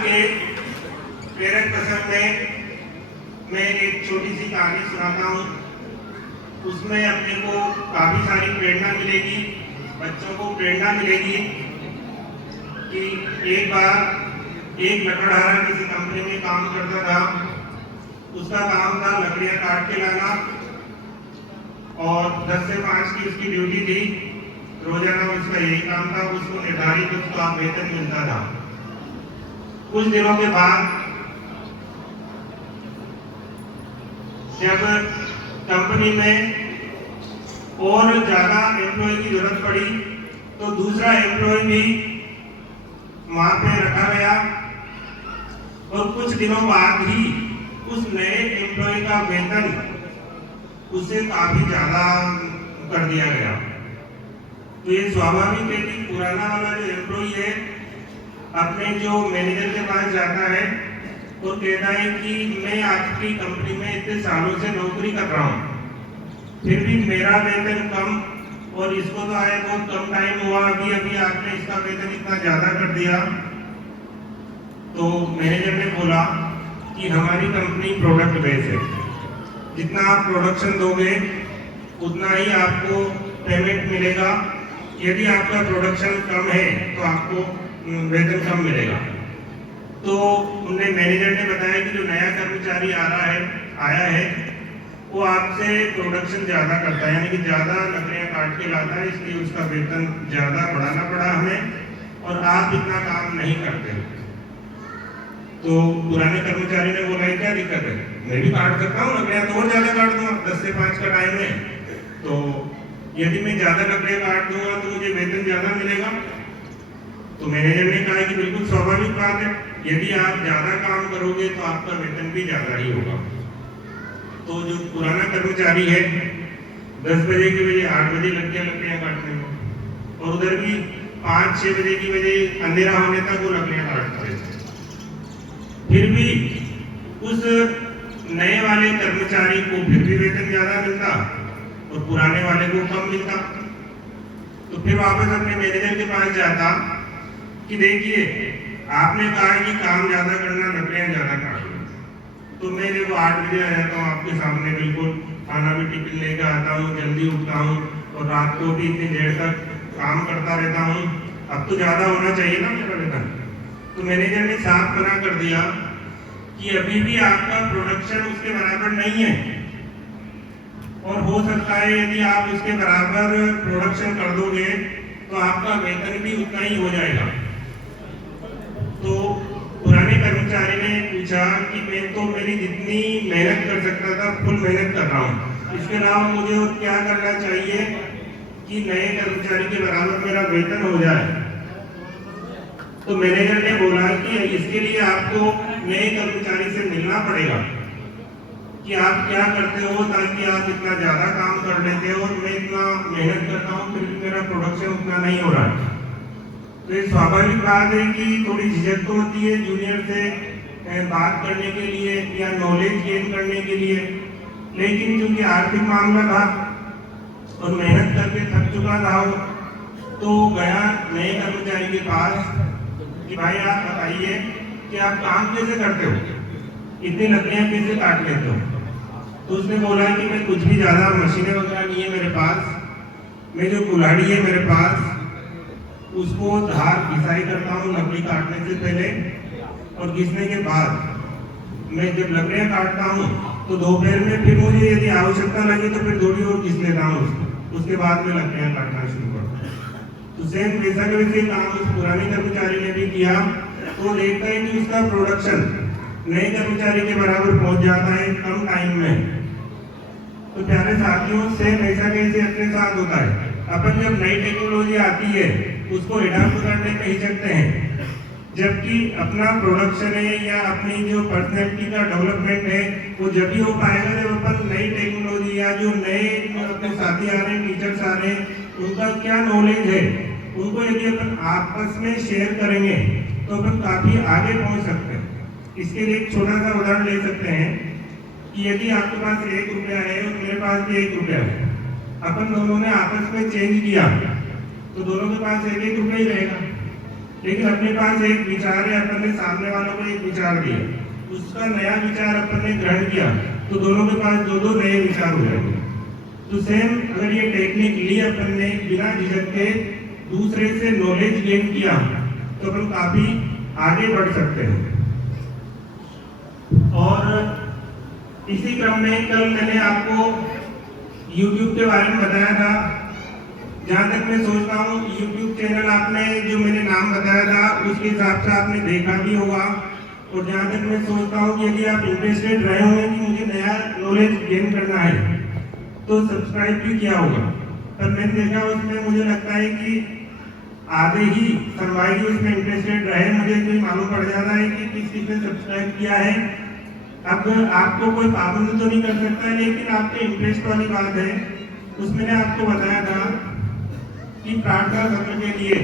के प्रेरक प्रसंग में मैं एक छोटी सी कहानी सुनाता हूँ। उसमें अपने को काफ़ी सारी प्रेरणा मिलेगी, बच्चों को प्रेरणा मिलेगी कि एक बार एक लकड़हारा किसी कंपनी में काम करता था। उसका काम था लकड़ियाँ काट के लाना और 10 से 5 की उसकी ड्यूटी थी। रोजाना उसका यही काम था। उसको निर्धारित उसका वेतन मिलता था। कुछ दिनों के बाद जब कंपनी में और ज्यादा एम्प्लॉय की जरूरत पड़ी तो दूसरा एम्प्लॉय भी वहां पे रखा गया और कुछ दिनों बाद ही उस नए एम्प्लॉय का वेतन उससे काफी ज्यादा कर दिया गया। तो ये स्वाभाविक है कि पुराना वाला जो एम्प्लॉय है अपने जो मैनेजर के पास जाता है और कहता है कि मैं आपकी कंपनी में इतने सालों से नौकरी कर रहा हूँ, फिर भी मेरा वेतन कम और इसको तो आए बहुत कम टाइम हुआ, अभी अभी आपने इसका वेतन इतना ज्यादा कर दिया। तो मैनेजर ने बोला कि हमारी कंपनी प्रोडक्ट बेस है, जितना आप प्रोडक्शन दोगे उतना ही आपको पेमेंट मिलेगा। यदि आपका प्रोडक्शन कम है तो आपको वेतन कम मिलेगा। तो उन्हें मैनेजर ने बताया कि जो नया कर्मचारी आया है वो आपसे प्रोडक्शन ज़्यादा करता है, यानी कि ज़्यादा लकड़ियाँ काट के लाता है, इसलिए उसका वेतन ज़्यादा बढ़ाना पड़ा हमें और आप इतना काम नहीं करते। तो पुराने कर्मचारी ने बोला क्या दिक्कत है, मैं भी काट सकता हूँ लकड़ियाँ, तो और ज़्यादा काट दूंगा, 10 से 5 का टाइम है, तो यदि मैं ज़्यादा लकड़ियाँ काट दूंगा तो मुझे वेतन ज़्यादा मिलेगा। तो मैनेजर ने कहा कि बिल्कुल स्वाभाविक बात है, यदि आप ज्यादा काम करोगे तो आपका वेतन भी ज्यादा ही होगा। तो जो पुराना कर्मचारी है 10 बजे की बजे 8 बजे लग गया लकड़ियाँ काटने में और उधर भी 5-6 बजे की बजे अंधेरा होने तक वो लकड़ियाँ काटते थे। फिर भी उस नए वाले कर्मचारी को फिर भी वेतन ज्यादा मिलता और पुराने वाले को कम मिलता। तो फिर वापस अपने मैनेजर के पास जाता कि देखिए आपने कहा कि काम ज्यादा करना, लकड़ियां ज्यादा काटना, तो मैं देखो 8 बजे आ जाता हूँ आपके सामने, बिल्कुल खाना भी टिफिन लेकर आता हूँ, जल्दी उठता हूँ और रात को भी इतनी देर तक काम करता रहता हूँ, अब तो ज्यादा होना चाहिए ना मेरा वेतन। तो मैनेजर ने साफ मना कर दिया कि अभी भी आपका प्रोडक्शन उसके बराबर नहीं है और हो सकता है यदि आप उसके बराबर प्रोडक्शन कर दोगे तो आपका वेतन भी उतना ही हो जाएगा। तो पुराने कर्मचारी ने पूछा कि मैं तो मेरी जितनी मेहनत कर सकता था फुल मेहनत कर रहा हूँ, इसके अलावा मुझे और क्या करना चाहिए कि नए कर्मचारी के बराबर मेरा वेतन हो जाए। तो मैनेजर ने बोला कि इसके लिए आपको नए कर्मचारी से मिलना पड़ेगा कि आप क्या करते हो ताकि आप इतना ज्यादा काम कर लेते हो और मैं इतना मेहनत करता हूँ फिर भी मेरा प्रोडक्शन उतना नहीं हो रहा है। तो ये स्वाभाविक बात है कि थोड़ी झिझक तो होती है जूनियर से बात करने के लिए या नॉलेज गेन करने के लिए, लेकिन क्योंकि आर्थिक मामला था और मेहनत करके थक चुका था तो गया नए कर्मचारी के पास कि भाई आप बताइए कि आप काम कैसे करते हो, इतनी लकड़ियां कैसे काट लेते हो। तो उसने बोला कि मैं कुछ भी ज्यादा मशीनें वगैरह नहीं है मेरे पास, मैं जो कुल्हाड़ी है मेरे पास उसको धार घिसाई करता हूँ लकड़ी काटने से पहले और घिसने के बाद मैं जब लकड़ियाँ काटता हूँ तो दोपहर में फिर मुझे यदि आवश्यकता लगे तो फिर थोड़ी और घिस लेता हूँ उसके बाद में लकड़ियाँ काटना शुरू करता हूँ। तो सेम वैसा के वैसे काम उस पुराने कर्मचारी ने भी किया। तो देखता है कि उसका प्रोडक्शन नए कर्मचारी के बराबर पहुंच जाता है कम टाइम में। तो प्यारे साथियों सेम ऐसा कैसे अपने साथ होता है, अपन जब नई टेक्नोलॉजी आती है उसको अडॉप्ट करने में हिचकते हैं, जबकि अपना प्रोडक्शन है या अपनी जो पर्सनैलिटी का डेवलपमेंट है वो जब ही हो पाएगा जब अपन नई टेक्नोलॉजी या जो नए अपने साथी आ रहे हैं, टीचर्स आ रहे हैं, उनका क्या नॉलेज है उनको यदि अपन आपस में शेयर करेंगे तो अपन काफी आगे पहुंच सकते हैं। इसके लिए एक छोटा सा उदाहरण ले सकते हैं कि यदि आपके पास 1 रुपया है और मेरे पास भी 1 रुपया है, अपन दोनों ने आपस में चेंज किया तो दोनों के पास 1-1 रुपया ही रहेगा। लेकिन अपने पास एक विचार है, अपन ने सामने वालों को एक विचार दिया, उसका नया विचार अपन ने ग्रहण किया, तो दोनों के पास दो दो नए विचार हो जाएंगे। तो सेम अगर ये टेक्निक ली अपन ने बिना झिझक के दूसरे से नॉलेज गेन किया तो अपन काफी आगे बढ़ सकते हैं। और इसी क्रम में कल मैंने आपको YouTube के बारे में बताया था। जहाँ तक मैं सोचता हूँ YouTube चैनल आपने जो मैंने नाम बताया था उसके हिसाब से आपने देखा भी होगा। और जहाँ तक मैं सोचता हूँ कि यदि आप इंटरेस्टेड रहे होंगे कि मुझे नया नॉलेज गेन करना है तो सब्सक्राइब भी किया होगा। पर मैंने देखा उसमें मुझे लगता है कि आधे ही संवादी उसमें इंटरेस्टेड रहे। मुझे कोई मालूम पड़ जाता है कि किस चीज ने सब्सक्राइब किया है। अब आपको कोई पाबंदी तो नहीं कर सकता है, लेकिन आपके इंटरेस्ट वाली बात है। उसमें मैंने आपको बताया था कि प्रार्थना सत्र के लिए